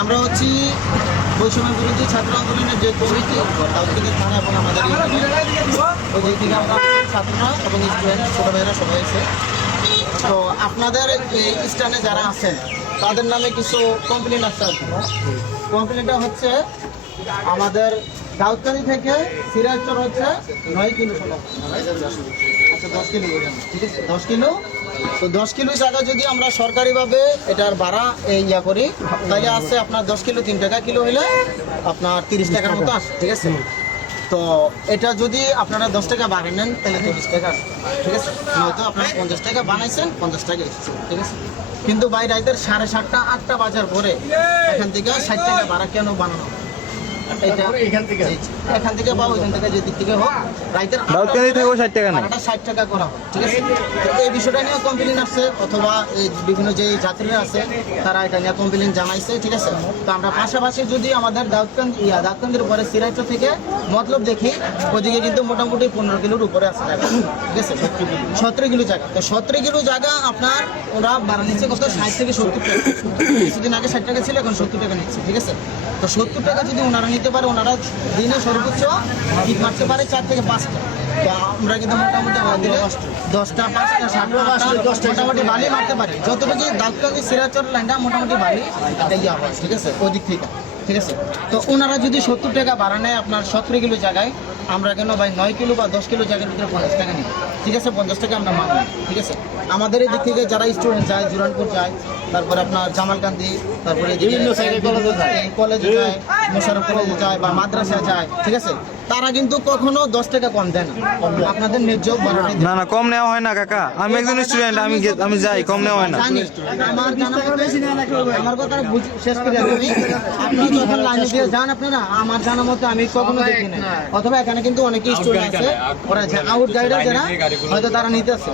আমরা হচ্ছি বৈষম্য বিরোধী ছাত্র আন্দোলনের যে কমিটি দাউদকান্দি থানা এবং আমাদের ছাত্ররা এবং স্টুডেন্ট ছোটো ভাইয়েরা সবাই এসে তো আপনাদের স্থানে যারা আছেন, তাদের নামে কিছু কমপ্লেন আসছে আর কমপ্লেনটা হচ্ছে, আমাদের দাউদকান্দি থেকে সিরাজচর হচ্ছে নয় কিলো। আচ্ছা দশ কিলো। ঠিক আছে, দশ কিলো। তো দশ কিলো জায়গা যদি আমরা সরকারিভাবে এটার ভাড়া ইয়া করি, তাহলে আসছে আপনার দশ কিলো, তিন টাকা কিলো হলে আপনার তিরিশ টাকার মতো আসে, ঠিক আছে? তো এটা যদি আপনারা দশ টাকা বাড়িয়ে নেন, তাহলে তিরিশ টাকা ঠিক আছে? নয়তো আপনারা পঞ্চাশ টাকা বানাইছেন, পঞ্চাশ টাকা এসেছে, ঠিক আছে? কিন্তু বাই রাইতের সাড়ে সাতটা, আটটা বাজার পরে এখান থেকে ষাট টাকা ভাড়া কেন বানানো? এটা এখান থেকে? এখান থেকে বা ওইখান থেকে যে থেকে হোক রাইতের আটটা থেকেও 60 টাকা নেয়। ভাড়াটা ষাট টাকা করা হয় ঠিক আছে? তো এই বিষয়টা নিয়ে কমপ্লেন আসছে অথবা এই বিভিন্ন যে যাত্রীরা আছে তারা এটা নিয়ে কমপ্লেন জানাইছে ঠিক আছে? তো আমরা পাশাপাশি যদি আমাদের দাউদকান্দি ইয়া দাউদকান্দির উপরে সিরাইটো থেকে মতলব দেখি ওদিকে কিন্তু মোটামুটি পনেরো কিলোর উপরে আছে জায়গা ঠিক আছে? সতেরো কিলো। জায়গা। তো সতেরো কিলো জায়গা আপনার ওরা বাড়া নিচ্ছে কত? ষাট থেকে সত্তর টাকা। কিছুদিন আগে ষাট টাকা ছিল এখন সত্তর টাকা নিচ্ছে ঠিক আছে? তো সত্তর টাকা যদি ওনারা নিতে পারে ওনারা দিনে সর্বোচ্চ ইট মারতে পারে চার থেকে পাঁচটা। তো আমরা কিন্তু মোটামুটি আমাদের দশটা। পাঁচটা সাতটা আটটা মোটামুটি বালি মারতে পারি। যতটুকু দাউদকান্দি সিরাচর লাইনটা মোটামুটি বালি ইয়া হয় ঠিক আছে? ওদিক থেকে ঠিক আছে? তো ওনারা যদি সত্তর টাকা ভাড়া নেয় আপনার সতেরো কিলো জায়গায় আমরা কেন ভাই নয় কিলো বা দশ কিলো জায়গার ভিতরে পঞ্চাশ টাকা নিই? ঠিক আছে? পঞ্চাশ টাকা আমরা মানব ঠিক আছে? আমাদের এই দিক থেকে যারা স্টুডেন্ট যায় জুরানপুর যায় তারপরে আপনার জামালকান্দি তারপরে কলেজে যায়। মোশারফ কলেজে যায় বা মাদ্রাসা যায় ঠিক আছে? তারা কিন্তু কখনো দশ টাকা কম দেয় না। আপনাদের ন্যায্য না না কম নেওয়া হয় না কাকা। আমি একজন স্টুডেন্ট আমি আমি যাই কম নেওয়া হয় না। জানি। আমার আমার কথা শেষ করে আমি আপনারা যখন লাইনে দিয়ে যান আপনারা আমার জানা মতে আমি কখনো দেখি না অথবা এখানে কিন্তু অনেকে স্টুডেন্ট আছে ওরা আউট গাইডার যারা হয়তো তারা নিতেছে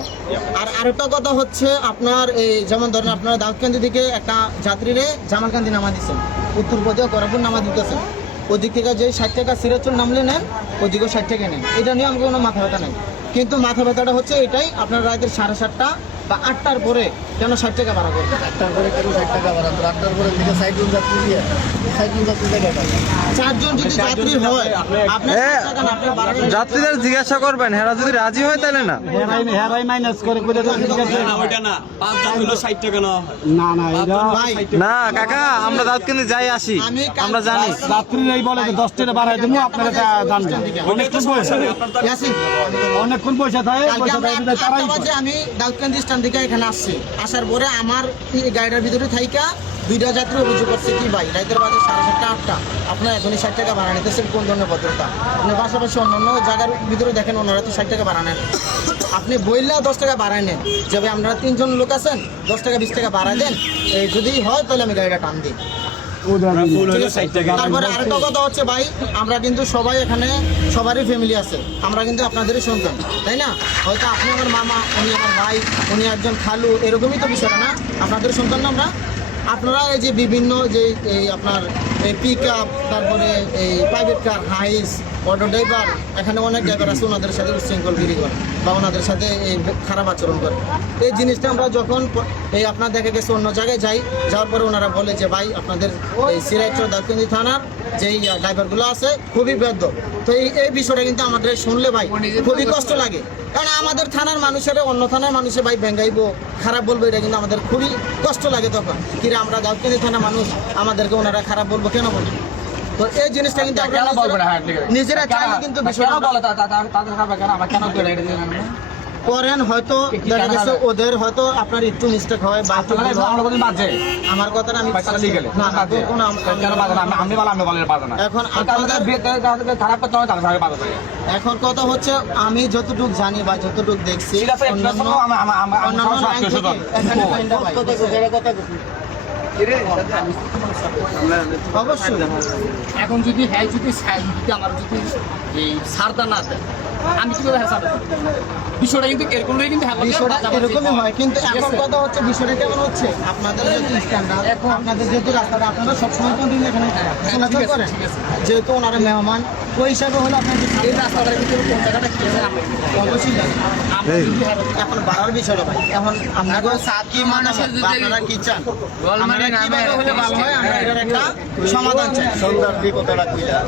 আর আরেকটা কথা হচ্ছে আপনার এই যেমন ধরেন আপনারা দাউদকান্দি থেকে একটা যাত্রীরে জামালকান্দি নামা দিচ্ছেন উত্তরপ্রদেশ করাপুর নামা দিতেছেন। ওদিক থেকে যে ষাট টাকা সিরাচুর নামলে নেন, ওদিকেও ষাট টাকা নেন। এটা নিয়ে আমাকে কোনো মাথা ব্যথা নেই। কিন্তু মাথা ব্যথাটা হচ্ছে এটাই, আপনার রাতের সাড়ে সাতটা বা আটটার পরে কেন ষাট টাকা ভাড়া করবে? পরে কেন ষাট টাকা আটটার পরে দিকে সাইকেল যাত্রী দিয়ে সাইকেল যাত্রী জায়গাটা চারজন যদি যাত্রী হয় টাকা। যাত্রীদের জিজ্ঞাসা করবেন হেরা যদি রাজি হয় তাহলে না। হেরাই মাইনাস করে করে না ওইটা না পাঁচ দাম হলো ষাট টাকা নেওয়া না না না কাকা আমরা দাউদকান্দি যাই আসি। আমরা জানি। যাত্রীরাই বলে যে দশ টাকা বাড়াই দেবো আপনারা জানবেন। অনেকক্ষণ পয়সা অনেকক্ষণ পয়সা তারাই আমি দাউদকান্দি স্ট্যান্ড থেকে এখানে আসছি। আসার পরে আমার গাড়িটার ভিতরে থাইকা দুইটা যাত্রী অভিযোগ করছে কি ভাই? রাইতের বাজে সাড়ে সাতটা, আটটা। আপনার এখনই ষাট টাকা ভাড়া নিতেছেন, কোন ধরনের ভদ্রতা? আপনি পাশাপাশি অন্যান্য জায়গার ভিতরে দেখেন, ওনারা তো ষাট টাকা ভাড়া নেন। আপনি বললেও দশ টাকা ভাড়া নেন। যাবে আপনারা তিনজন লোক আছেন, দশ টাকা, বিশ টাকা ভাড়া দেন। যদি হয়, তাহলে আমি গাড়িটা টান দিই। হচ্ছে ভাই, আমরা কিন্তু সবাই এখানে, সবারই ফ্যামিলি আছে। আমরা কিন্তু আপনাদেরই সন্তান, তাই না? হয়তো আপনি আমার মামা, উনি আমার ভাই, উনি একজন খালু, এরকমই তো বিষয় না। আপনাদের সন্তান না আমরা? আপনারা এই যে বিভিন্ন যে এই আপনার পিক আপ তারপরে এই private car Hiace auto driver এখানে অনেক ড্রাইভার আছে, ওনাদের সাথে উচ্ছৃঙ্খলগিরি করে বা ওনাদের সাথে এই খারাপ আচরণ করে। এই জিনিসটা আমরা যখন এই আপনার দেখা গেছে অন্য জায়গায় যাই, যাওয়ার পরে ওনারা বলে যে, ভাই, আপনাদের এই সিরাজচর দাউদকান্দি থানার যেই ড্রাইভারগুলো আছে, খুবই ব্যর্থ তো এই এই বিষয়টা কিন্তু আমাদের শুনলে ভাই খুবই কষ্ট লাগে। কারণ আমাদের থানার মানুষের অন্য থানার মানুষে ভাই ভেঙ্গাইবো খারাপ বলব, এটা কিন্তু আমাদের খুবই কষ্ট লাগে তখন। কিরে, আমরা দাউদকান্দি থানার মানুষ, আমাদেরকে ওনারা খারাপ বলব কেন বলব? তো এই জিনিসটা কিন্তু হ্যাঁ, নিজেরা- চাইলে কিন্তু করেন হয়তো দেখা গেছে ওদের হয়তো আপনার একটু মিস্টেক হয় বা হয়। আমরা কথাটা আমি এখন এখন কথা হচ্ছে আমি যতটুকু জানি বা যতটুকু দেখছি অন্যান্য- অবশ্যই। এখন যদি হ্যাঁ যদি যদি আমার যদি এই সারটা না দেয় আমি কীভাবে হ্যাঁ? বিষয়টা কিন্তু হ্যাঁ বিষয়টা এরকমই হয় কিন্তু এখন কথা হচ্ছে বিষয়টা কেমন হচ্ছে? আপনাদের যেহেতু স্ট্যান্ডার্ড আপনাদের যেহেতু রাস্তাটা আপনারা সবসময় কন্টিনিউ এখানে চলাচল করেন। যেহেতু ওনারা মেহমান ওই হিসাবে হলে আপনার এই রাস্তাটার ভিতরে কোন জায়গাটা কি আছে আমি অবশ্যই জানেন। এখন বাড়ার বিষয়টা ভাই এখন আপনাকে কি মানুষের আপনারা কি চান? আপনারা কীভাবে হলে ভালো হয় আমরা এটার একটা সমাধান চাই। সন্ধ্যার দিকে কথাটা কইলা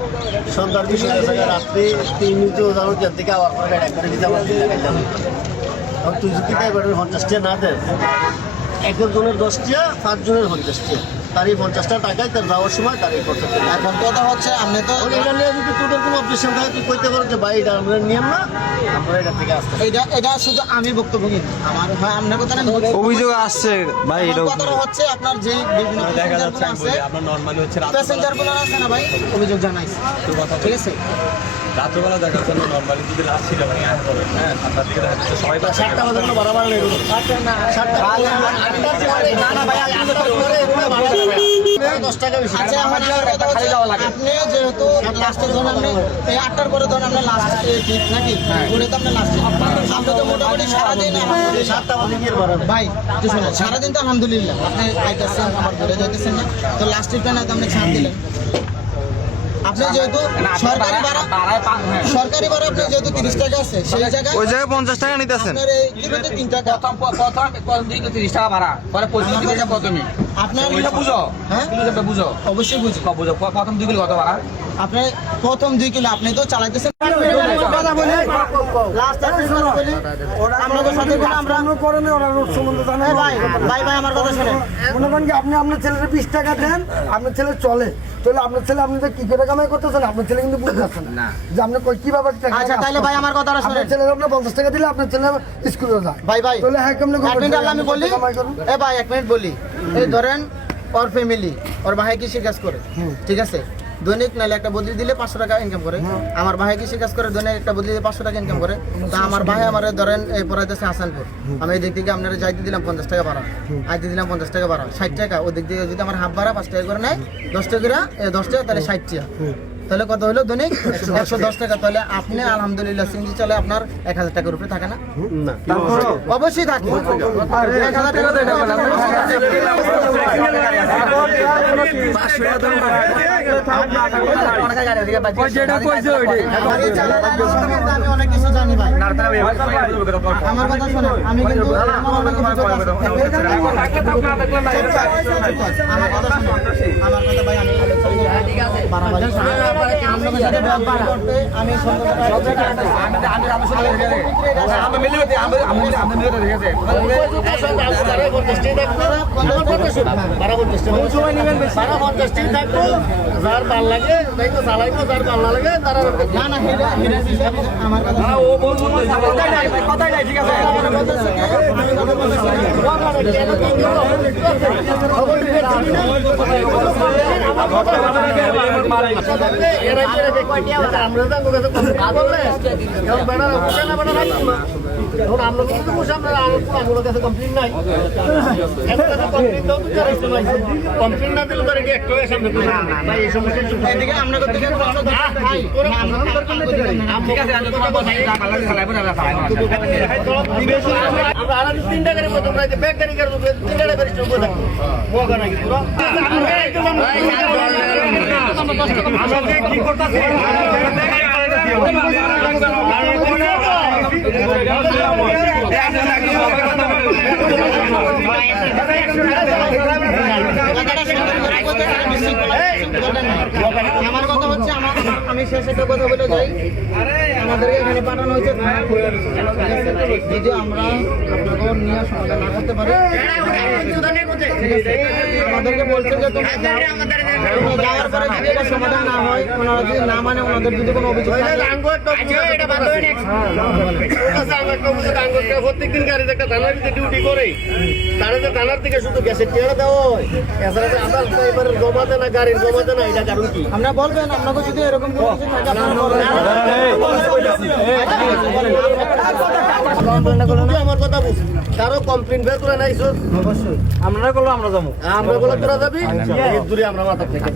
সন্ধ্যার দিকে সন্ধ্যা থেকে রাত্রি তিন মিনিট জানো কেন থেকে আবার করে একবারে দিতে আমার দিন লাগাইলাম তুই যদি এবারে পঞ্চাশটা না দেন একজনের দশটিয়া পাঁচজনের পঞ্চাশটিয়া তার এই পঞ্চাশটা টাকায় তার যাওয়ার সময় তার এই এখন কথা হচ্ছে আপনি তো এটা নিয়ে যদি তোদের কোনো অবজেকশন থাকে তুই কইতে পারো যে ভাই এটা আমরা নিয়ম না আমরা এটা থেকে আসতে এটা এটা শুধু আমি বক্তব্য আমার হয় আপনার কথা না অভিযোগ আসছে ভাই এটা কথাটা হচ্ছে আপনার যে বিভিন্ন দেখা যাচ্ছে আপনার নর্মালি হচ্ছে রাত- প্যাসেঞ্জারগুলো আছে না ভাই? অভিযোগ জানাইছে। ঠিক আছে? রাত্রবেলা দেখা যাচ্ছে নর্মালি যদি রাত ছিল মানে আট হ্যাঁ সাতটার দিকে দেখা যাচ্ছে সবাই তো সাতটা বাজে কোনো বাড়াবার নেই সাতটা না না ভাই দশ টাকা বেশি। আচ্ছা আমার আমার কথা হচ্ছে আপনি যেহেতু লাস্টের ধরুন আপনি এই আটটার পরে ধরুন আপনার লাস্ট ঠিক নাকি? ওটা তো আপনার লাস্ট আমরা তো মোটামুটি সারাদিন আলহামদুলিল্লাহ। সাতটা বাজে গিয়ে বাড়াবে ভাই একটু শুনুন সারাদিন তো আলহামদুলিল্লাহ। আপনি আইতেছেন আবার ঘুরে যাইতেছেন না। তো লাস্টের না তো আপনি ছাড় দিলেন। আপনি যেহেতু সরকারি ভাড়া হ্যাঁ। সরকারি ভাড়া আপনি যেহেতু তিরিশ টাকা আছে সেই জায়গায় ওই জায়গায় পঞ্চাশ টাকা নিতেছেন। আপনার এই কিলোতে তিন টাকা। প্রথম প্রথম প্রথম দিকে তিরিশ টাকা ভাড়া? পরে পঁচিশ দিকে প্রথমে আপনার বুঝো। হ্যাঁ? বুঝো। অবশ্যই বুঝো। বুঝো। প্রথম দুই কিলো কত ভাড়া? আপনি প্রথম দুই কিলো আপনি তো চালাইতেছেন। মনে আপনি আপনার ছেলের বিশ টাকা দেন আপনার ছেলে চলে। তাহলে আপনার ছেলে আপনি কি করে কামাই করতেছেন আপনার ছেলে কিন্তু বুঝতে পারছেন না। যে আপনি কই কীভাবে টাকা আচ্ছা তাহলে ভাই আমার কথাটা আপনার শুনেন। ছেলের আপনি পঞ্চাশ টাকা দিলে আপনার ছেলে স্কুলে যায়। ভাই ভাই তাহলে হ্যাঁ কেমনে এক মিনিট আমি বলি। এ ভাই এক মিনিট বলি। এই ধরেন ওর ফ্যামিলি ওর ভাই কৃষি কাজ করে ঠিক আছে? দৈনিক নাহলে একটা বদলি দিলে পাঁচশো টাকা ইনকাম করে আমার ভাই কৃষি কাজ করে দৈনিক একটা বদলি দিলে পাঁচশো টাকা ইনকাম করে তা আমার ভাই আমার ধরেন এই পড়াইতেছে হাসানপুর আমি এই দিক থেকে আপনারা যাইতে দিলাম পঞ্চাশ টাকা ভাড়া আইতে দিলাম পঞ্চাশ টাকা ভাড়া ষাট টাকা ওই দিক থেকে যদি আমার হাফ ভাড়া পাঁচ টাকা করে নেয় দশ টাকা দশ টাকা তাহলে ষাট টাকা তাহলে কত হলো দৈনিক একশো দশ টাকা তাহলে আপনি আলহামদুলিল্লাহ সিঞ্জি চলে আপনার এক হাজার টাকার উপরে থাকে না না অবশ্যই থাকে এক হাজার টাকা ভাই আমার কথা শোনো। আমি কিন্তু আমার কথা শোনেন আমার কথা ভাই আমি বাড়াবাড়ি আপনাদের সাথে ব্যবহার করতে আমি আমি মিলে গেছি আমি আমি আমি মিলে গেছি যার ভালো লাগে চালাইবো যার ভালো না লাগে তারা না না আমার কথা। ও বলব কথাই নাই ঠিক আছে? কমপ্লেন না দিলে তো রেডি একটা সামনে ভাই এই সমস্যা আমরা- ঠিক আছে আমি তোমার কথা চালাই চালাই না চালাই আমরা কথা আমি শেষ একটা কথা বলে যাই। আমাদেরকে এখানে পাঠানো হয়েছে যদি আমরা আপনাকে নিয়ে সমাধান না করতে পারি আমাদেরকে বলছে যে যাওয়ার পরে যদি এটা সমাধান না হয় ওনারা যদি না মানে ওনাদের যদি কোনো অভিযোগ গাড়িতে একটা থানার ভিতরে ডিউটি করে তারা যে থানার থেকে শুধু গ্যাসের দেওয়া হয়। এছাড়া যে আদার এবারে জমাতে না গাড়ির জমাতে না এটা কারণ কি? আমরা বলবেন আপনাকে যদি এরকম কোনো আমার কথা বুঝ কারও কমপ্লেন বের করে নাই স্যার অবশ্যই আমরা করল আমরা যাব আমরা বলে তোরা যাবি? দূরে আমরা মাথা থেকে